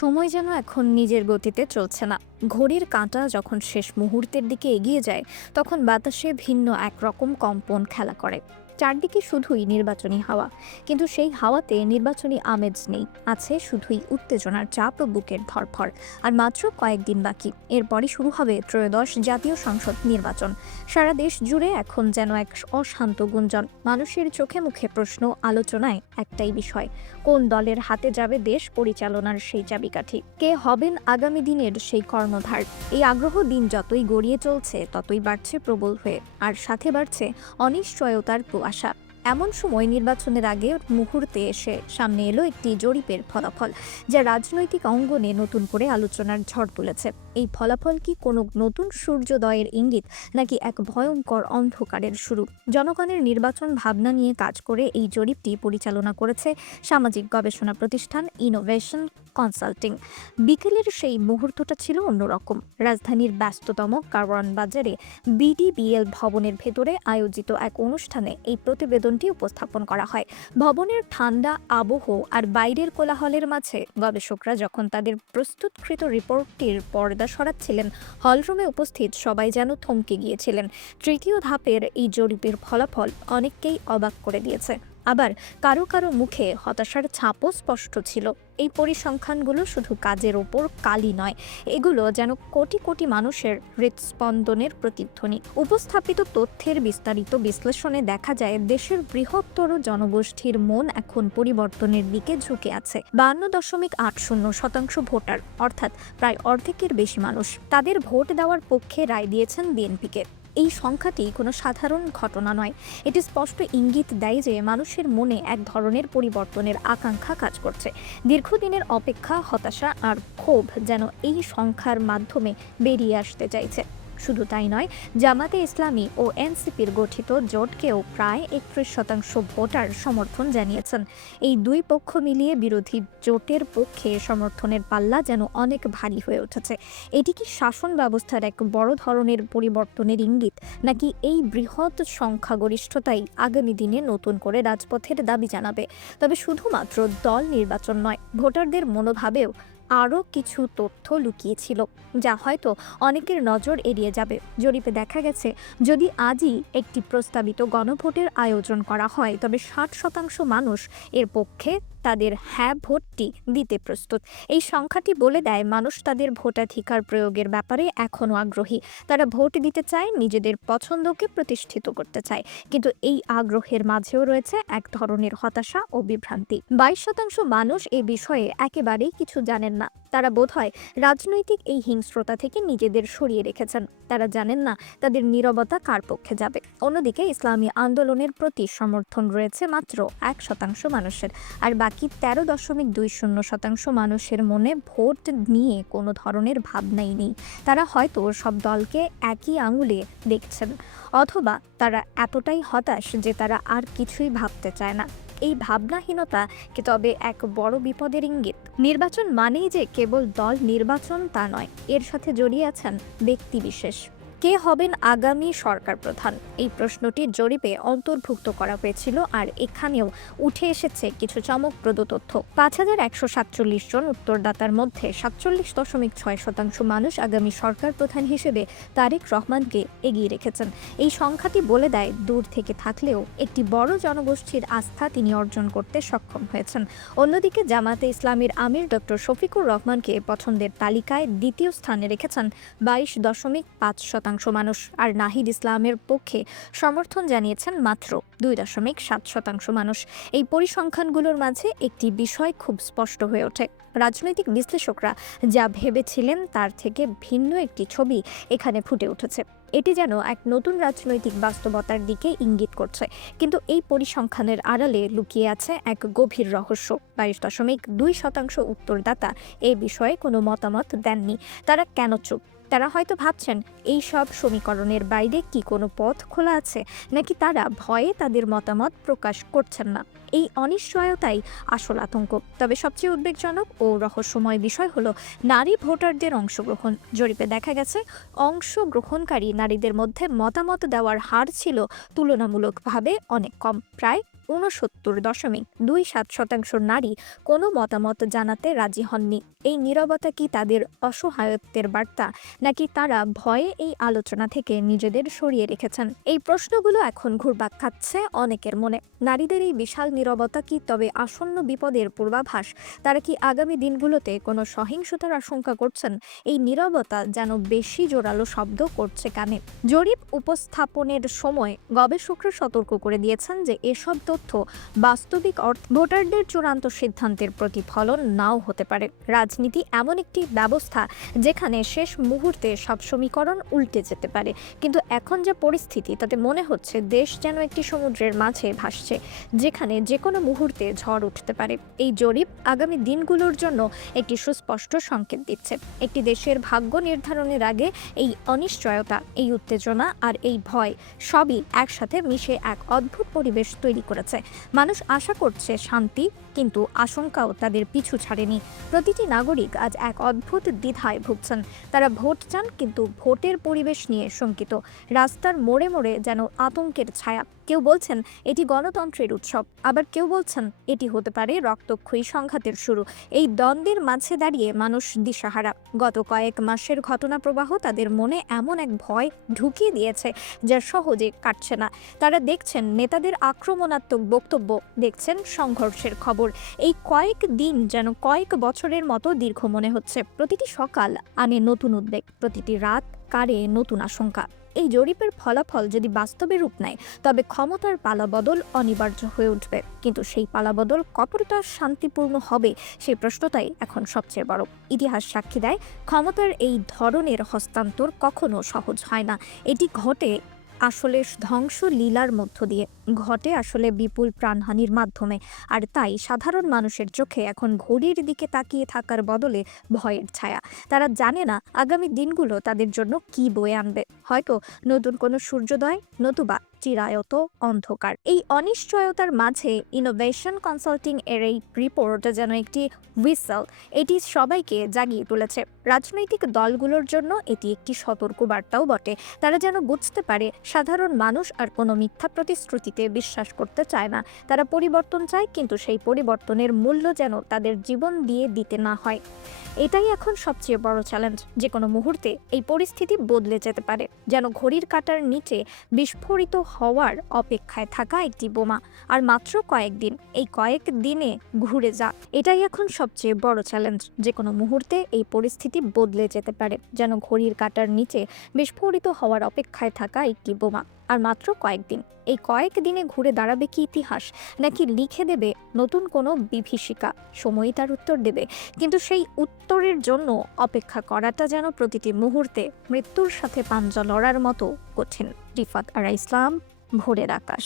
সময় যেন এখন নিজের গতিতে চলছে না। ঘড়ির কাঁটা যখন শেষ মুহূর্তের দিকে এগিয়ে যায়, তখন বাতাসে ভিন্ন একরকম কম্পন খেলা করে। চারদিকে শুধুই নির্বাচনী হাওয়া, কিন্তু সেই হাওয়াতে নির্বাচনী আমেজ নেই, আছে শুধুই উত্তেজনার চাপ ও বুকের ধড়ফড়। আর মাত্র কয়েকদিন বাকি, এরপরই শুরু হবে ত্রয়োদশ জাতীয় সংসদ নির্বাচন। সারা দেশ জুড়ে এখন যেন এক অশান্ত গুঞ্জন, মানুষের চোখে মুখে প্রশ্ন, আলোচনায় একটাই বিষয়: কোন দলের হাতে যাবে দেশ পরিচালনার সেই চাবিকাঠি? কে হবেন আগামী দিনের সেই কর্ণধার? এই আগ্রহ দিন যতই গড়িয়ে চলছে, ততই বাড়ছে প্রবল হয়ে, আর সাথে বাড়ছে অনিশ্চয়তার কুয়াশা। এমন সময় নির্বাচনের আগে মুহূর্তে এসে সামনে এলো একটি জরিপের ফলাফল, যা রাজনৈতিক অঙ্গনে নতুন করে আলোচনার ঝড় তুলেছে। এই ফলাফল কি কোনো নতুন সূর্যোদয়ের ইঙ্গিত, নাকি এক ভয়ঙ্কর অন্ধকারের শুরু? জনগণের নির্বাচন ভাবনা নিয়ে কাজ করে এই জরিপটি পরিচালনা করেছে সামাজিক গবেষণা প্রতিষ্ঠান ইনোভেশন কনসাল্টিং। বিকেলের সেই মুহূর্তটা ছিল অন্যরকম। রাজধানীর ব্যস্ততম কারওয়ান বাজারে বিডিবিএল ভবনের ভেতরে আয়োজিত এক অনুষ্ঠানে এই প্রতিবেদনটি উপস্থাপন করা হয়। ভবনের ঠান্ডা আবহ আর বাইরের কোলাহলের মাঝে গবেষকরা যখন তাদের প্রস্তুতকৃত রিপোর্টটির পর্দা সরাচ্ছিলেন, হলরুমে উপস্থিত সবাই যেন থমকে গিয়েছিলেন। তৃতীয় ধাপের এই জরিপের ফলাফল অনেককেই অবাক করে দিয়েছে, আবার কারো কারো মুখে হতাশার ছাপও স্পষ্ট ছিল। এই পরিসংখ্যানগুলো শুধু কাজের ওপর কালি নয়, এগুলো যেন কোটি কোটি মানুষের হৃদস্পন্দনের প্রতিধ্বনি। উপস্থাপিত তথ্যের বিস্তারিত বিশ্লেষণে দেখা যায়, দেশের বৃহত্তর জনগোষ্ঠীর মন এখন পরিবর্তনের দিকে ঝুঁকে আছে। 52.80% ভোটার, অর্থাৎ প্রায় অর্ধেকের বেশি মানুষ, তাদের ভোট দেওয়ার পক্ষে রায় দিয়েছেন বিএনপিকে। এই সংখ্যাটি কোনো সাধারণ ঘটনা নয়, এটি স্পষ্ট ইঙ্গিত দেয় যে মানুষের মনে এক ধরনের পরিবর্তনের আকাঙ্ক্ষা কাজ করছে। দীর্ঘদিনের অপেক্ষা, হতাশা আর ক্ষোভ যেন এই সংখ্যার মাধ্যমে বেরিয়ে আসতে চাইছে। শুধু তাই নয়, জামাতে ইসলামী ও এনসিপির গঠিত জোটকেও প্রায় 31% ভোটার সমর্থন জানিয়েছেন। এই দুই পক্ষ মিলিয়ে বিরোধী জোটের পক্ষে সমর্থনের পাল্লা যেন অনেক ভারী হয়ে উঠেছে। এটি কি শাসন ব্যবস্থার এক বড় ধরনের পরিবর্তনের ইঙ্গিত, নাকি এই বৃহৎ সংখ্যাগরিষ্ঠতাই আগামী দিনে নতুন করে রাজপথের দাবি জানাবে? তবে শুধুমাত্র দল নির্বাচন নয়, ভোটারদের মনোভাবেও আরও কিছু তথ্য লুকিয়েছিল, যা হয়তো অনেকের নজর এড়িয়ে যাবে। জরিপে দেখা গেছে, যদি আজই একটি প্রস্তাবিত গণভোটের আয়োজন করা হয়, তবে 60% মানুষ এর পক্ষে তাদের হ্যাঁ ভোটটি দিতে প্রস্তুত। এই সংখ্যাটি বলে দেয়, মানুষ তাদের ভোটাধিকার প্রয়োগের ব্যাপারে এখনও আগ্রহী। তারা ভোট দিতে চায়, নিজেদের পছন্দকে প্রতিষ্ঠিত করতে চায়। কিন্তু এই আগ্রহের মাঝেও রয়েছে এক ধরনের হতাশা ও বিভ্রান্তি। 22% মানুষ এ বিষয়ে একেবারেই কিছু জানেন না। তারা বোধহয় রাজনৈতিক এই হিংস্রতা থেকে নিজেদের সরিয়ে রেখেছেন। তারা জানেন না তাদের নীরবতা কার পক্ষে যাবে। অন্যদিকে ইসলামী আন্দোলনের প্রতি সমর্থন রয়েছে মাত্র 1% মানুষের, আর বাকি 13.20% মানুষের মনে ভোট নিয়ে কোনো ধরনের ভাবনাই নেই। তারা হয়তো সব দলকে একই আঙুলে দেখছেন, অথবা তারা এতটাই হতাশ যে তারা আর কিছুই ভাবতে চায় না। এই ভাবনাহীনতা কি তবে এক বড় বিপদের ইঙ্গিত? নির্বাচন মানেই যে কেবল দল নির্বাচন তা নয়, এর সাথে জড়িয়ে আছেন ব্যক্তিবিশেষ। কে হবেন আগামী সরকার প্রধান? এই প্রশ্নটি জরিপে অন্তর্ভুক্ত করা হয়েছিল, আর এখানেও উঠে এসেছে কিছু চমকপ্রদ তথ্য। 5147 জন উত্তরদাতার মধ্যে 47.6% মানুষ আগামী সরকার প্রধান হিসেবে তারেক রহমানকে এগিয়ে রেখেছেন। এই সংখ্যাটি বলে দেয়, দূর থেকে থাকলেও একটি বড় জনগোষ্ঠীর আস্থা তিনি অর্জন করতে সক্ষম হয়েছেন। অন্যদিকে জামাতে ইসলামীর আমির ডক্টর শফিকুর রহমানকে পছন্দের তালিকায় দ্বিতীয় স্থানে রেখেছেন 22.5% মানুষ, আর নাহিদ ইসলামের পক্ষে সমর্থন জানিয়েছেন মাত্র 2.7% মানুষ। এই পরিসংখ্যানগুলোর মাঝে একটি বিষয় খুব স্পষ্ট হয়ে ওঠে: রাজনৈতিক বিশ্লেষকরা যা ভেবেছিলেন তার থেকে ভিন্ন একটি ছবি এখানে ফুটে উঠেছে। এটি যেন এক নতুন রাজনৈতিক বাস্তবতার দিকে ইঙ্গিত করছে। কিন্তু এই পরিসংখ্যানের আড়ালে লুকিয়ে আছে এক গভীর রহস্য। 22.2% উত্তরদাতা এ বিষয়ে কোনো মতামত দেননি। তারা কেন চুপ? তারা হয়তো ভাবছেন, এই সব সমীকরণের বাইরে কি কোনো পথ খোলা আছে, নাকি তারা ভয়ে তাদের মতামত প্রকাশ করছেন না। এই অনিশ্চয়তাই আসল আতঙ্ক। তবে সবচেয়ে উদ্বেগজনক ও রহস্যময় বিষয় হলো নারী ভোটারদের অংশগ্রহণ। জরিপে দেখা গেছে, অংশগ্রহণকারী নারীদের মধ্যে মতামত দেওয়ার হার ছিল তুলনামূলকভাবে অনেক কম, প্রায় 69.27% নারী কোনো মতামত জানাতে রাজি হননি। এই নীরবতা কি তাদের অসহায়ত্বের বার্তা, নাকি তারা ভয়ে এই আলোচনা থেকে নিজেদের সরিয়ে রেখেছেন? এই প্রশ্নগুলো এখন ঘুরপাক খাচ্ছে অনেকের মনে। নারীদের এই বিশাল নীরবতা কি তবে আসন্ন বিপদের পূর্বাভাস? তারা কি আগামী দিনগুলোতে কোনো সহিংসতার আশঙ্কা করছেন? এই নীরবতা যেন বেশি জোরালো শব্দ করছে কানে। জরিপ উপস্থাপনের সময় গবেষকরা সতর্ক করে দিয়েছেন যে এসব তথ্য বাস্তবিক ভোটারদের চূড়ান্ত সিদ্ধান্তের প্রতিফলন নাও হতে পারে। রাজনীতি এমন একটি ব্যবস্থা যেখানে শেষ মুহূর্তে সব সমীকরণ উল্টে যেতে পারে, কিন্তু এখন যে পরিস্থিতি তাতে মনে হচ্ছে দেশ যেন একটি সমুদ্রের মাঝে ভাসছে, যেখানে যে কোনো মুহূর্তে ঝড় উঠতে পারে। এই জরিপ আগামী দিনগুলোর জন্য একটি সুস্পষ্ট সংকেত দিচ্ছে। একটি দেশের ভাগ্য নির্ধারণের আগে এই অনিশ্চয়তা, এই উত্তেজনা আর এই ভয় সবই একসাথে মিশে এক অদ্ভুত পরিবেশ তৈরি করেছে। মানুষ আশা করছে শান্তি, কিন্তু আশঙ্কাও তাদের পিছু ছাড়েনি। প্রতিটি নাগরিক আজ এক অদ্ভুত দ্বিধায় ভুগছেন। তারা ভোট চান, কিন্তু ভোটের পরিবেশ নিয়ে শঙ্কিত। রাস্তার মোড়ে মোড়ে যেন আতঙ্কের ছায়া। কেউ বলছেন এটি গণতন্ত্রের উৎসব, আবার কেউ বলছেন এটি হতে পারে রক্তক্ষয়ী সংঘাতের শুরু। এই দ্বন্দ্বের মাঝে দাঁড়িয়ে মানুষ দিশাহারা। গত কয়েক মাসের ঘটনা প্রবাহ তাদের মনে এমন এক ভয় ঢুকিয়ে দিয়েছে যা সহজে কাটছে না। তারা দেখছেন নেতাদের আক্রমণাত্মক বক্তব্য, দেখছেন সংঘর্ষের খবর। এই কয়েক দিন যেন কয়েক বছরের মতো দীর্ঘ মনে হচ্ছে। প্রতিটি সকাল আনে নতুন উদ্বেগ, প্রতিটি রাত কারে নতুন আশঙ্কা। এই জরিপের ফলাফল যদি বাস্তবে রূপ নেয়, তবে ক্ষমতার পালাবদল অনিবার্য হয়ে উঠবে। কিন্তু সেই পালাবদল কতটা শান্তিপূর্ণ হবে, সেই প্রশ্নটাই এখন সবচেয়ে বড়। ইতিহাস সাক্ষী দেয়, ক্ষমতার এই ধরনের হস্তান্তর কখনো সহজ হয় না। এটি ঘটে আসলে ধ্বংস লীলার মধ্য দিয়ে, ঘটে আসলে বিপুল প্রাণহানির মাধ্যমে। আর তাই সাধারণ মানুষের চোখে এখন ঘড়ির দিকে তাকিয়ে থাকার বদলে ভয়ের ছায়া। তারা জানে না আগামী দিনগুলো তাদের জন্য কি বয়ে আনবে। হয়তো নতুন কোনো সূর্যোদয়, নতুবা চিরায়ত অন্ধকার। এই অনিশ্চয়তার মাঝে ইনোভেশন কনসাল্টিং এর এই রিপোর্ট যেন একটি হুইসেল। এটি সবাইকে জাগিয়ে তুলেছে। রাজনৈতিক দলগুলোর জন্য এটি একটি সতর্কবার্তাও বটে। তারা যেন বুঝতে পারে সাধারণ মানুষ আর কোনো মিথ্যা প্রতিশ্রুতিতে বিশ্বাস করতে চায় না। তারা পরিবর্তন চায়, কিন্তু সেই পরিবর্তনের মূল্য যেন তাদের জীবন দিয়ে দিতে না হয়। এটাই এখন সবচেয়ে বড় চ্যালেঞ্জ। যে কোনো মুহূর্তে এই পরিস্থিতি বদলে যেতে পারে, যেন ঘড়ির কাঁটার নিচে বিস্ফোরিত হওয়ার অপেক্ষায় থাকা একটি বোমা। আর মাত্র কয়েকদিন, এই কয়েক দিনে ঘুরে যা। এটাই এখন সবচেয়ে বড় চ্যালেঞ্জ। যে কোনো মুহূর্তে এই পরিস্থিতি বদলে যেতে পারে, যেন ঘড়ির কাঁটার নিচে বিস্ফোরিত হওয়ার অপেক্ষায় থাকা একটি বোমা। আর মাত্র কয়েকদিন, এই কয়েক দিনে ঘুরে দাঁড়াবে কি ইতিহাস, নাকি লিখে দেবে নতুন কোনো বিভীষিকা? সময়ই তার উত্তর দেবে। কিন্তু সেই উত্তরের জন্য অপেক্ষা করাটা যেন প্রতিটি মুহূর্তে মৃত্যুর সাথে পাঞ্জা লড়ার মতো কঠিন। রিফাত আরা ইসলাম, ভোরের আকাশ।